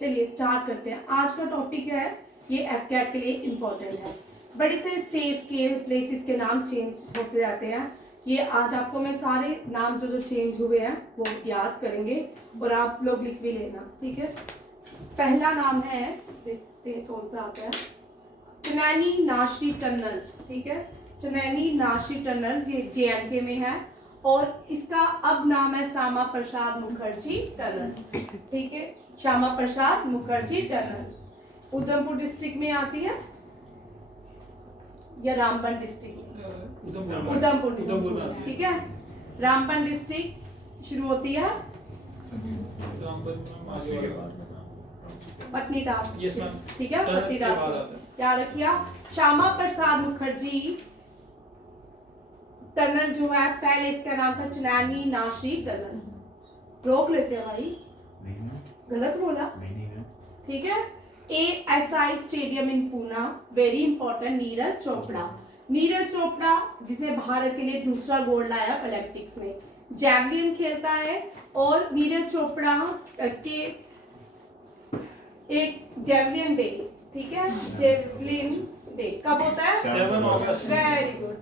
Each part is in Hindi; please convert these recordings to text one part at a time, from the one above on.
चलिए स्टार्ट करते हैं। आज का टॉपिक है, ये एफकैट के लिए इम्पोर्टेंट है। बड़े से स्टेट्स के प्लेसेस के नाम चेंज होते जाते हैं। ये आज आपको मैं सारे नाम जो चेंज हुए हैं वो याद करेंगे और आप लोग लिख भी लेना, ठीक है। पहला नाम है, देखते हैं कौन सा आता है, चुनैनी नाशी टनल, ठीक है। चुनैनी नाशी टनल ये JNK में है और इसका अब नाम है श्यामा प्रसाद मुखर्जी टनल, ठीक है। श्यामा प्रसाद मुखर्जी टनल उधमपुर डिस्ट्रिक्ट में आती है या रामबन डिस्ट्रिक्ट में? उधमपुर डिस्ट्रिक्ट, ठीक है। रामबन डिस्ट्रिक्ट शुरू होती है पत्नीटाप, ठीक है। पत्नीटाप याद रखिए। श्यामा प्रसाद मुखर्जी टनल जो है, पहले इसका नाम था चुनैनी नाशी टनल। रोक लेते हैं भाई, गलत बोला, ठीक है। ASI स्टेडियम इन पूना, वेरी इंपॉर्टेंट, नीरज चोपड़ा। नीरज चोपड़ा जिसने भारत के लिए दूसरा गोल्ड लाया ओलंपिक्स में, जैवलिन खेलता है। और नीरज चोपड़ा के एक जैवलिन डे, ठीक है, जैवलिन डे कब होता है? 7 अगस्त। वेरी गुड,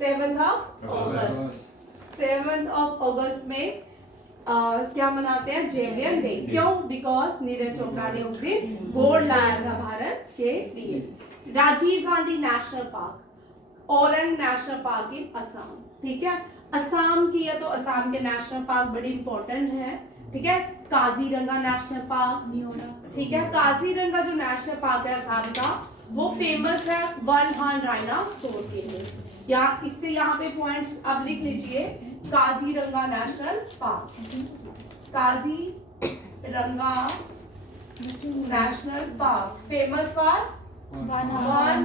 7 अगस्त। 7 अगस्त में क्या मनाते हैं? Javelin day. क्यों? बिकॉज नीरज चोपड़ा ने उस दिन गोल्ड लाया था भारत के लिए। Rajiv Gandhi national park, Orang national park in Assam, ठीक है। असम की है तो असम के नेशनल पार्क बड़ी इंपॉर्टेंट है, ठीक है। काजीरंगा नेशनल पार्क, ठीक है। काजीरंगा जो नेशनल पार्क है असम का, वो फेमस है वन हॉर्न डायनासोर के लिए। या इससे यहाँ पे पॉइंट्स अब लिख लीजिए। Kaziranga national park, Kaziranga national park famous for one horn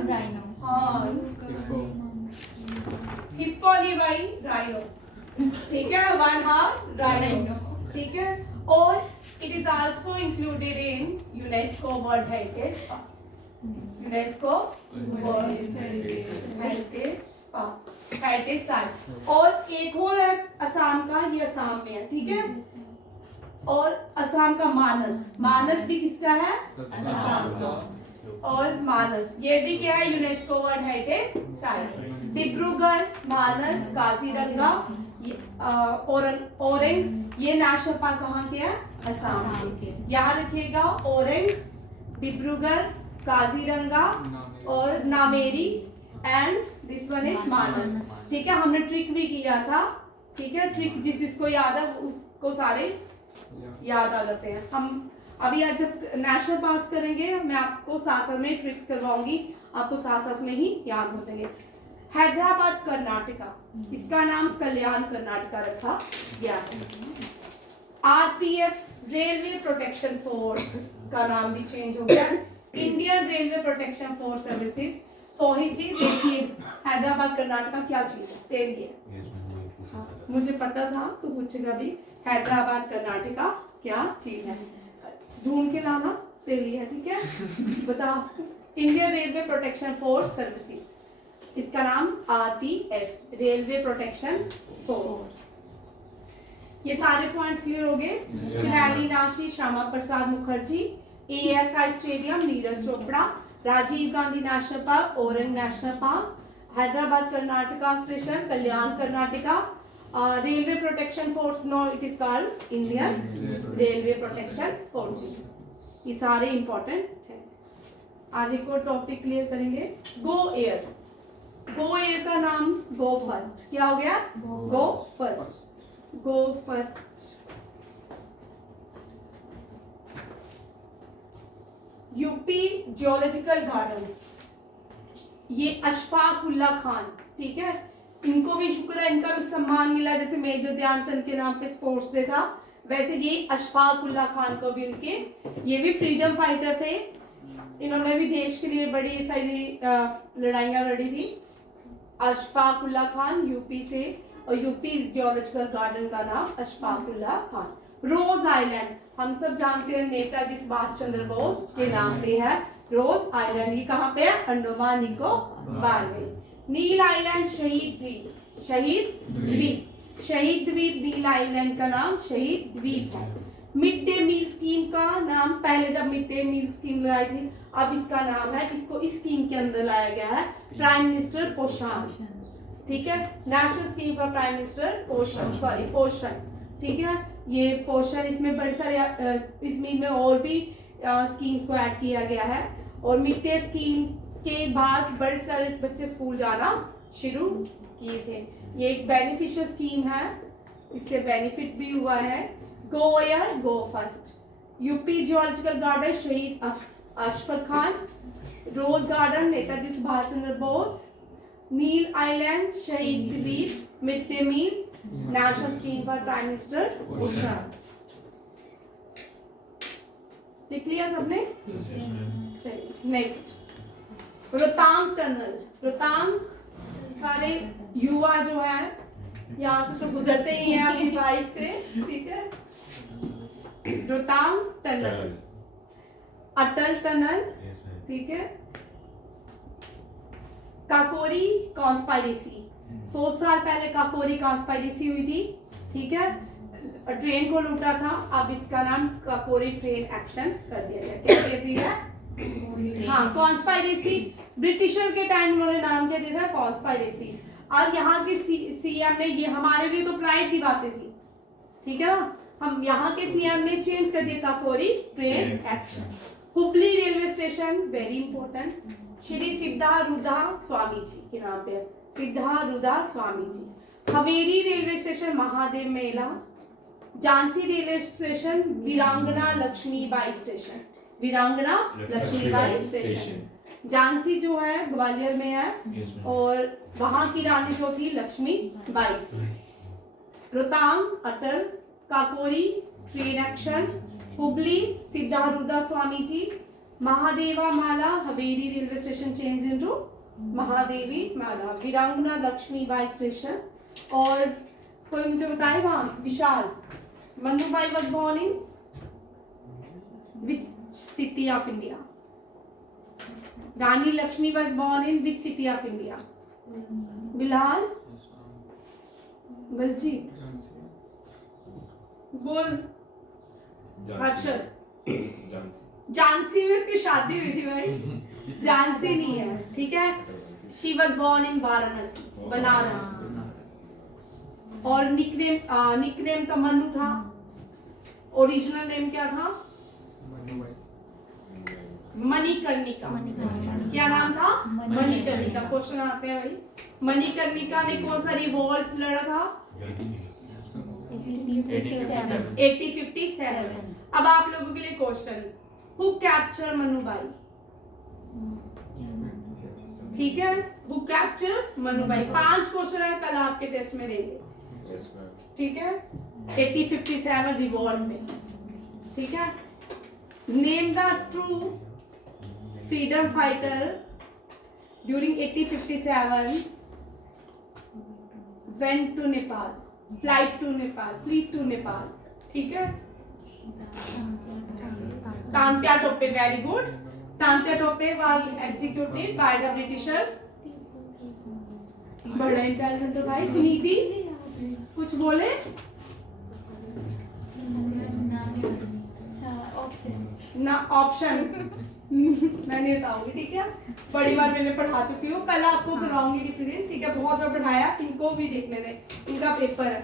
hippo नहीं भाई, राइनो, ठीक है। वन हॉर्न राइनो, ठीक है। और it is also included in UNESCO world heritage park, UNESCO world heritage park, heritage site. और एक और है असम का, ये असम में है, ठीक है। और असम का मानस, मानस भी किसका है? असम का। और मानस ये भी क्या है? UNESCO world heritage site. Dibrugarh, Manas, Kaziranga, Orang, ये नेशनल पार्क कहाँ के हैं? असम के। याद रखिएगा, औरंग, डिब्रूगढ़, काजीरंगा और Nameri and this one is Manas, ठीक है। हमने ट्रिक भी किया था, ठीक है। ट्रिक जिसको याद है उसको सारे याद आ जाते हैं। हम अभी आज जब नेशनल पार्क्स करेंगे मैं आपको साथ साथ में ट्रिक्स करवाऊंगी, आपको साथ साथ में ही याद हो जाएंगे। हैदराबाद कर्नाटका, इसका नाम कल्याण कर्नाटका रखा गया है। RPF रेलवे प्रोटेक्शन फोर्स का नाम भी चेंज हो गया, Indian railway protection force services. Sohit ji देखिए, हैदराबाद कर्नाटका क्या चीज है? तेरी है, हाँ, मुझे पता था तो पूछेगा भी, हैदराबाद कर्नाटका क्या चीज है? ढूंढ के लाना, तेरी है, ठीक है। बताओ। Indian railway protection force services, इसका नाम RPF, रेलवे प्रोटेक्शन फोर्स। ये सारे पॉइंट्स क्लियर हो गए। चुनैनी नाशी Shyama Prasad Mukherjee, ASI stadium Neeraj Chopra, Rajiv Gandhi national park, Orang national park, Hyderabad Karnataka station, Kalyan Karnataka, railway protection force, no it is called Indian railway protection forces. ये सारे इंपॉर्टेंट है। आज एक और टॉपिक क्लियर करेंगे, गो एयर। गो एयर का नाम गो फर्स्ट, क्या हो गया? गो फर्स्ट, गो फर्स्ट। यूपी जियोलॉजिकल गार्डन, ये अशफाक उल्ला खान, ठीक है। इनको भी शुक्र है, इनका भी सम्मान मिला, जैसे मेजर ध्यानचंद के नाम पे स्पोर्ट्स डे था, वैसे ये अशफाक उल्ला खान को भी उनके, ये भी फ्रीडम फाइटर थे। इन्होंने भी देश के लिए बड़ी सारी लड़ाइयां लड़ी थी। अशफाक उल्ला खान यूपी से, और यूपी जियोलॉजिकल गार्डन का नाम अशफाक उल्ला खान। रोज आइलैंड, हम सब जानते हैं नेताजी सुभाष चंद्र बोस के नाम पे है रोज आइलैंड। ये कहाँ पे है? अंडमान निकोबार में। नील आइलैंड शहीद द्वीप, शहीद द्वीप, शहीद द्वीप नील आइलैंड का नाम शहीद द्वीप है। मिड डे मील स्कीम का नाम पहले जब मिड डे मील स्कीम लगाई थी, अब इसका नाम है, इसको इस स्कीम के अंदर लाया गया है प्राइम मिनिस्टर पोषण, ठीक है, national scheme for prime minister पोषण, सॉरी पोषण, ठीक है। ये पोषण, इसमें बड़े सारे इस मील में और भी स्कीम्स को ऐड किया गया है। और मिड डे स्कीम के बाद बड़े सारे बच्चे स्कूल जाना शुरू किए थे। ये एक बेनिफिशियल स्कीम है, इससे बेनिफिट भी हुआ है। Go Air Go First, UP geological garden Shaheed Ashfaq Khan, rose garden Netaji Subhash Chandra Bose, Neil island Shaheed Dilip, mid day meal national scheme for prime minister Poshan. लिख लिया सबने? चलिए नेक्स्ट, रोहतांग टनल। रोहतांग सारे युवा जो है यहाँ से तो गुजरते ही हैं अपनी बाइक से, ठीक है। रोहतांग टनल, अटल टनल, ठीक है। काकोरी कॉन्स्पायरेसी, 100 साल पहले काकोरी कॉन्स्पायरेसी हुई थी, ठीक है। ट्रेन को लूटा था, अब इसका नाम काकोरी ट्रेन एक्शन कर दिया गया। क्या कह दिया? हाँ, कॉन्स्पायरेसी ब्रिटिशर के टाइम उन्होंने नाम क्या दिया था? कॉन्स्पायरेसी। अब यहाँ के सीएम ने, ये हमारे लिए तो फ्लाइट की बातें थी, ठीक है ना, हम यहाँ के सीएम ने चेंज कर दिया Kakori train action. Hubli railway station very important, Shri Siddharudha Swami ji के नाम पे, Siddharudha Swami ji. Haveri railway station Mahadev Mela. Jhansi railway station Veerangana Laxmibai station, Veerangana Laxmibai station. Jhansi जो है ग्वालियर में है और वहां की रानी जो थी Laxmibai. Rohtang Atal, Kakori train action, Hubli Siddharudha Swami ji, Mahadeva Mala Haveri railway station change into Mahadevi Mala, Veerangana Laxmibai station. और कोई मुझे बताए वहां विशाल मन्नूभाई was born in which city of India? Rani Lakshmi was born in which city of India? Bilal, Baljeet, बोल, हर्षद। झांसी में इसकी शादी हुई थी भाई, झांसी नहीं है, ठीक है। She was born in Varanasi, Banaras. और निकनेम तो मन्नू था, ओरिजिनल नेम क्या था? मणिकर्णिका। क्या नाम था? मणिकर्णिका। क्वेश्चन आते हैं भाई, मणिकर्णिका ने कौन सा रिवोल्ट लड़ा था? 1857। अब आप लोगों के लिए क्वेश्चन, हु कैप्चर मन्नूभाई? ठीक है, हु कैप्चर मन्नूभाई। 5 क्वेश्चन है, कल आपके टेस्ट में रहेंगे, ठीक है। 1857 रिवॉल्ट में, ठीक है। Name the true freedom fighter during 1857 went to Nepal, flight to Nepal, fleet to Nepal, ठीक है। Tantya Tope, very good. Tantya Tope was executed by the Britisher. बड़ा इंटेलिजेंट है भाई। सुनीति कुछ बोले? ना ऑप्शन मैं बताऊंगी, ठीक है। बड़ी बार मैंने पढ़ा चुकी हूँ, कल आपको करवाऊंगी किसी दिन, ठीक है। बहुत बार पढ़ाया, इनको भी देखने दें, इनका पेपर है।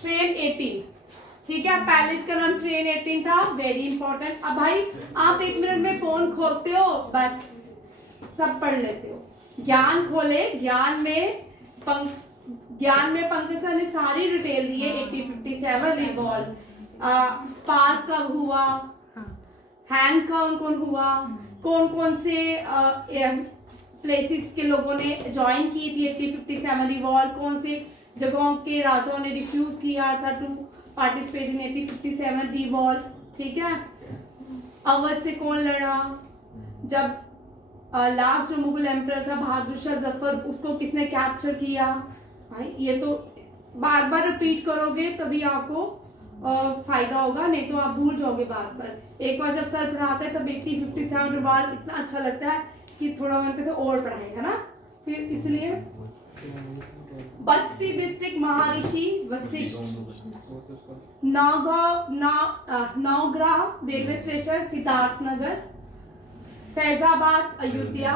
ट्रेन 18, ठीक है। पहले इसका नाम ट्रेन 18 था, वेरी इंपॉर्टेंट। अब भाई आप 1 मिनट में फोन खोलते हो, बस सब पढ़ लेते हो। ज्ञान खोले, ज्ञान में पंकज सर ने सारी डिटेल दी है। 1857 रिवॉल्व, स्पार्क कब हुआ, हैंग कौन कौन हुआ, कौन कौन से प्लेसेस के लोगों ने ज्वाइन की थी 1857 रिवॉल्व, कौन से जगहों के राजाओं ने रिफ्यूज किया था टू पार्टिसिपेट इन 1857 रिवॉल्व, ठीक है। अवध से कौन लड़ा, जब लास्ट जो मुगल एम्परर था बहादुर शाह जफर, उसको किसने कैप्चर किया। भाई ये तो बार बार रिपीट करोगे तभी आपको फायदा होगा, नहीं तो आप भूल जाओगे बार बार। एक बार जब सर पढ़ाते हैं तब 1857 रिवॉल्व इतना अच्छा लगता है कि थोड़ा मन करता है और पढ़ाए, है ना। फिर इसलिए Basti district Maharshi Vashishtha, Naugarh railway station Siddharthnagar, Faizabad Ayodhya,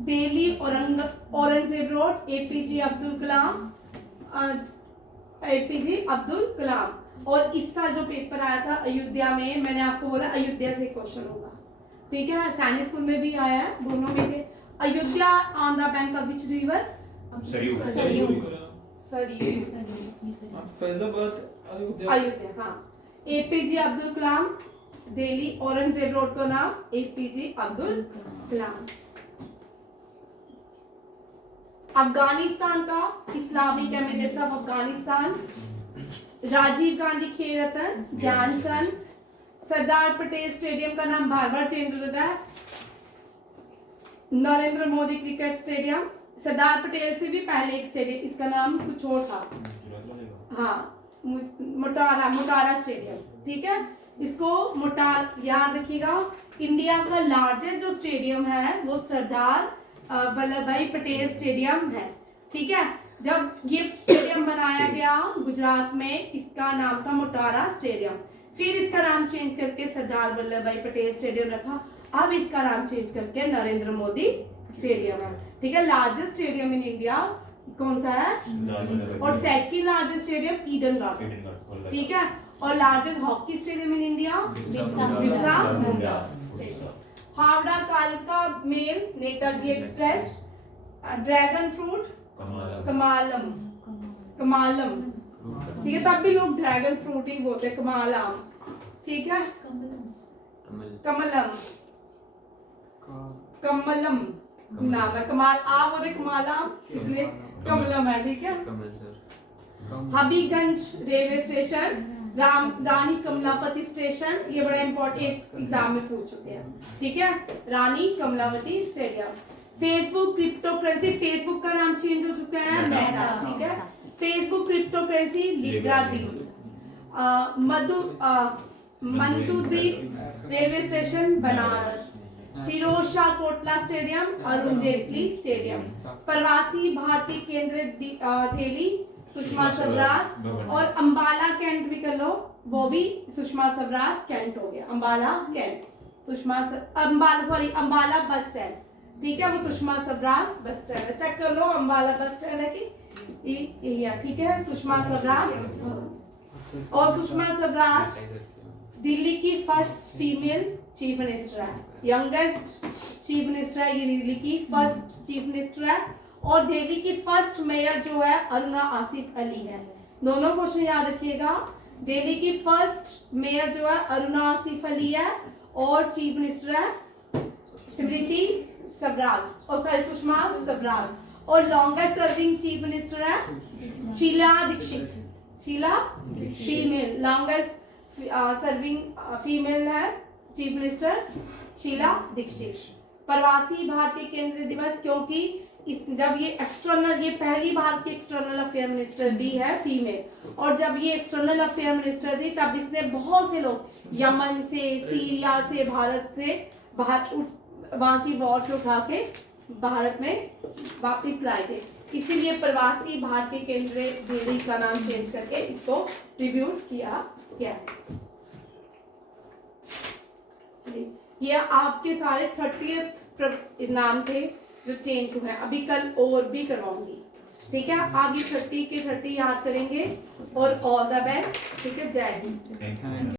Delhi Aurangzeb road APJ Abdul Kalam. और इस साल जो पेपर आया था अयोध्या में, मैंने आपको बोला अयोध्या से क्वेश्चन होगा, ठीक है। सैनिक स्कूल में भी आया है, दोनों में थे। Ayodhya on the bank of which river? Saryu. Faizabad Ayodhya, हाँ। एपीजे अब्दुल कलाम, दिल्ली औरंगजेब रोड का नाम एपीजे अब्दुल कलाम। अफगानिस्तान का Islamic emirates of Afghanistan, Rajiv Gandhi Khel Ratna Dhyanchand. Sardar Patel stadium का नाम बार बार चेंज हो जाता है, नरेंद्र मोदी क्रिकेट स्टेडियम। सरदार पटेल से भी पहले एक स्टेडियम, इसका नाम कुछ और था, हाँ, मोटारा स्टेडियम, ठीक है। इसको याद रखिएगा। इंडिया का लार्जेस्ट जो स्टेडियम है वो सरदार वल्लभ भाई पटेल स्टेडियम है, ठीक है। जब ये स्टेडियम बनाया गया गुजरात में, इसका नाम था मोटारा स्टेडियम। फिर इसका नाम चेंज करके सरदार वल्लभ भाई पटेल स्टेडियम रखा। अब इसका नाम चेंज करके नरेंद्र मोदी स्टेडियम है, ठीक है। लार्जेस्ट स्टेडियम इन इंडिया कौन सा है? और second largest stadium Eden Garden, ठीक है। और largest hockey stadium in India Birsa Munda stadium. Howrah कालका mail, Netaji express, dragon fruit Kamalam, ठीक है। तब भी लोग ड्रैगन फ्रूट ही बोलते हैं, कमालम, ठीक है। कमलम नाम है, कमाल आ बोले कमालम, इसलिए कमलम है, ठीक है। हबीबगंज रेलवे स्टेशन, रानी कमलापति स्टेशन, ये बड़ा इंपॉर्टेंट एग्जाम में पूछ चुके हैं, ठीक है। Rani Kamlavati stadium. Facebook crypto currency, Facebook का नाम चेंज हो चुका है मेटा, ठीक है। फेसबुक क्रिप्टो करेंसी लिब्रा डी। मंदुद्दीन railway station Banaras. Firoz Shah Kotla stadium, Arun Jaitley stadium. Pravasi Bharatiya केंद्र दिल्ली, सुषमा स्वराज। और अंबाला कैंट भी कर लो, वो भी सुषमा स्वराज कैंट हो गया, Ambala cantt. Ambala bus stand, ठीक है, वो सुषमा स्वराज बस स्टैंड है। चेक कर लो अंबाला बस स्टैंड है कि यही है, ठीक है। सुषमा स्वराज, और सुषमा स्वराज दिल्ली की फर्स्ट फीमेल चीफ मिनिस्टर है, यंगेस्ट चीफ मिनिस्टर है, ये दिल्ली की फर्स्ट चीफ मिनिस्टर है। और दिल्ली की फर्स्ट मेयर जो है अरुणा आसिफ अली है। दोनों क्वेश्चन याद रखिएगा। दिल्ली की फर्स्ट मेयर जो है अरुणा आसिफ अली है, और चीफ मिनिस्टर है स्मृति स्वराज, और सॉरी सुषमा स्वराज। और लॉन्गेस्ट सर्विंग चीफ मिनिस्टर है Sheila Dikshit, female longest serving female है चीफ मिनिस्टर शीला दीक्षित। प्रवासी भारतीय केंद्रीय दिवस, क्योंकि जब ये एक्सटर्नल, ये पहली भारत की एक्सटर्नल अफेयर मिनिस्टर भी है फीमेल, और जब ये एक्सटर्नल अफेयर मिनिस्टर थी तब इसने बहुत से लोग यमन से, सीरिया से, भारत से वहां की वॉर से उठा के भारत में वापस लाए थे। इसीलिए प्रवासी भारतीय केंद्रीय दिल्ली का नाम चेंज करके इसको ट्रिब्यूट किया गया है। ये आपके सारे 30th नाम थे जो चेंज हुए हैं। अभी कल और भी करवाऊंगी, ठीक है। आप ये 30 के 30 याद करेंगे, और ऑल द बेस्ट, ठीक है। जय हिंद।